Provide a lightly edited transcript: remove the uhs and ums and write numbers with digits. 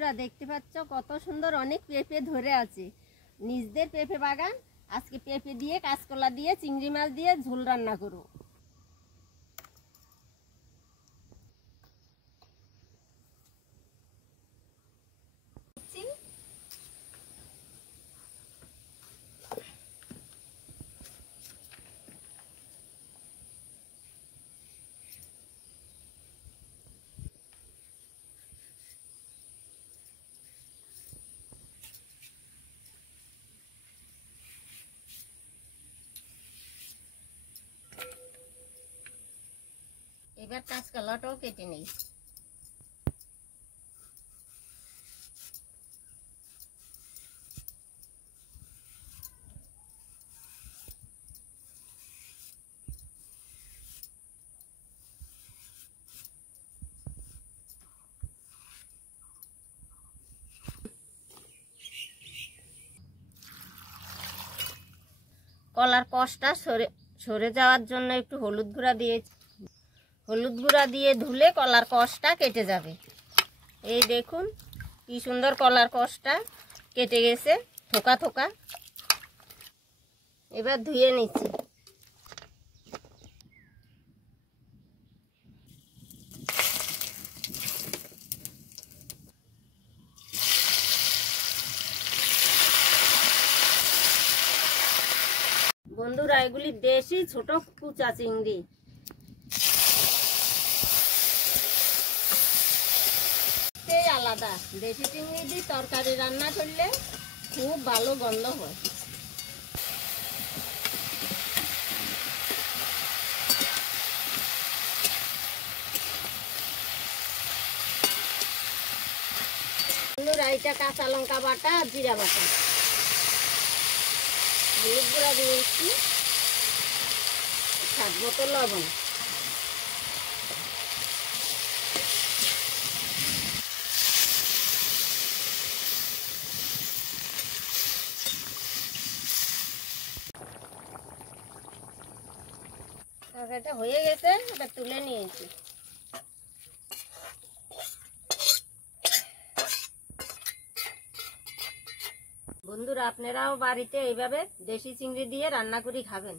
বন্ধুরা দেখতে পাচ্ছ কত সুন্দর অনেক পেঁপে ধরে আছে। নিজদের পেঁপে বাগান। আজকে পেঁপে দিয়ে কাঁচকলা দিয়ে চিংড়ি মাছ দিয়ে ঝোল রান্না করব। এবার কাঁচকলাটাও কেটে নেই। কলার কষটা সরে যাওয়ার জন্য একটু হলুদ গুঁড়া দিয়েছি। হলুদ গুঁড়া দিয়ে ধুলে কলার কষটা কেটে যাবে। এই দেখুন কি সুন্দর কলার কষটা কেটে গেছে, থোকা থোকা। এবার ধুয়ে নিচ্ছি। বন্ধুরা এগুলি দেশি ছোট কুচা চিংড়ি। আলাদা দেশি চিংড়ি দিয়ে তরকারি রান্না করলে খুব ভালো গন্ধ হয়। বন্ধুরা এটা কাঁচা লঙ্কা বাটা আর জিরা বাটা, হলুদ গুঁড়া দিয়েছি, স্বাদ মতো লবণ। তরকারিটা হয়ে গেছে, এটা তুলে নিয়েছি। বন্ধুরা আপনারাও বাড়িতে এইভাবে দেশি চিংড়ি দিয়ে রান্না করে খাবেন।